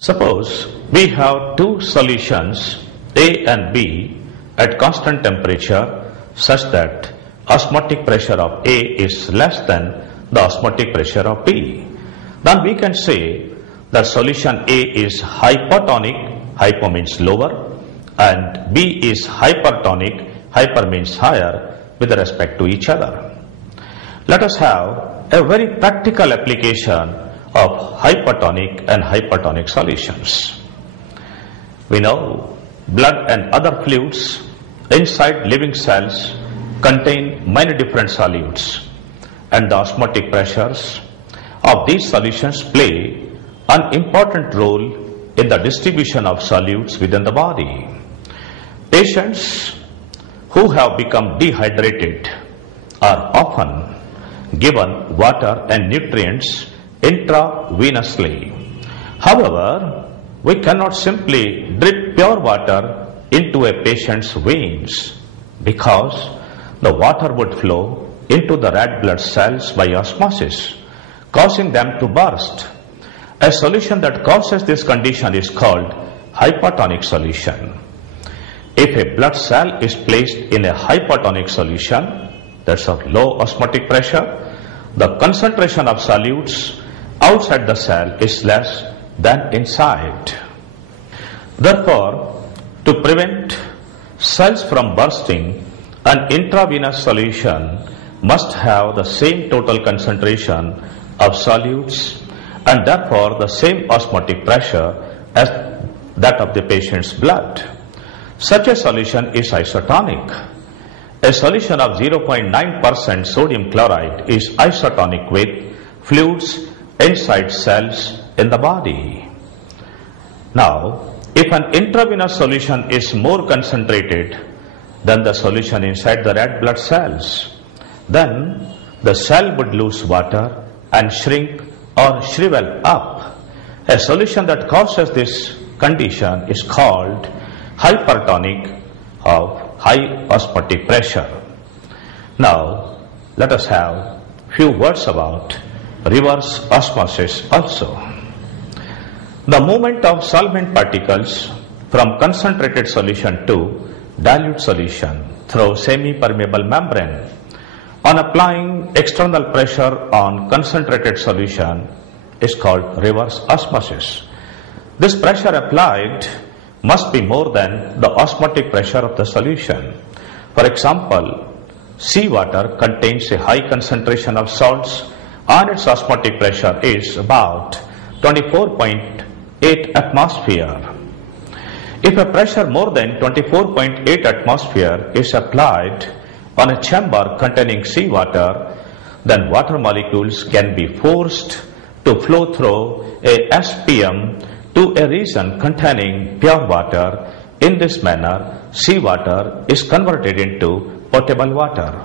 Suppose we have two solutions A and B at constant temperature such that osmotic pressure of A is less than the osmotic pressure of B. Then we can say that solution A is hypotonic, hypo means lower, and B is hypertonic, hyper means higher with respect to each other. Let us have a very practical application of hypertonic and hypertonic solutions. We know blood and other fluids inside living cells contain many different solutes, and the osmotic pressures of these solutions play an important role in the distribution of solutes within the body. Patients who have become dehydrated are often given water and nutrients intravenously. However, we cannot simply drip pure water into a patient's veins because the water would flow into the red blood cells by osmosis, causing them to burst. A solution that causes this condition is called hypertonic solution. If a blood cell is placed in a hypertonic solution, that's of low osmotic pressure, the concentration of solutes outside the cell is less than inside. Therefore, to prevent cells from bursting, an intravenous solution must have the same total concentration of solutes and therefore the same osmotic pressure as that of the patient's blood. Such a solution is isotonic. A solution of 0.9% sodium chloride is isotonic with fluids inside cells in the body. Now, if an intravenous solution is more concentrated than the solution inside the red blood cells, then the cell would lose water and shrink or shrivel up. A solution that causes this condition is called hypertonic of high osmotic pressure. Now, let us have few words about reverse osmosis also. The movement of solvent particles from concentrated solution to dilute solution through semi-permeable membrane on applying external pressure on concentrated solution is called reverse osmosis. This pressure applied must be more than the osmotic pressure of the solution. For example, seawater contains a high concentration of salts and its osmotic pressure is about 24.8 atmosphere. If a pressure more than 24.8 atmosphere is applied on a chamber containing seawater, then water molecules can be forced to flow through a SPM to a region containing pure water. In this manner, seawater is converted into potable water.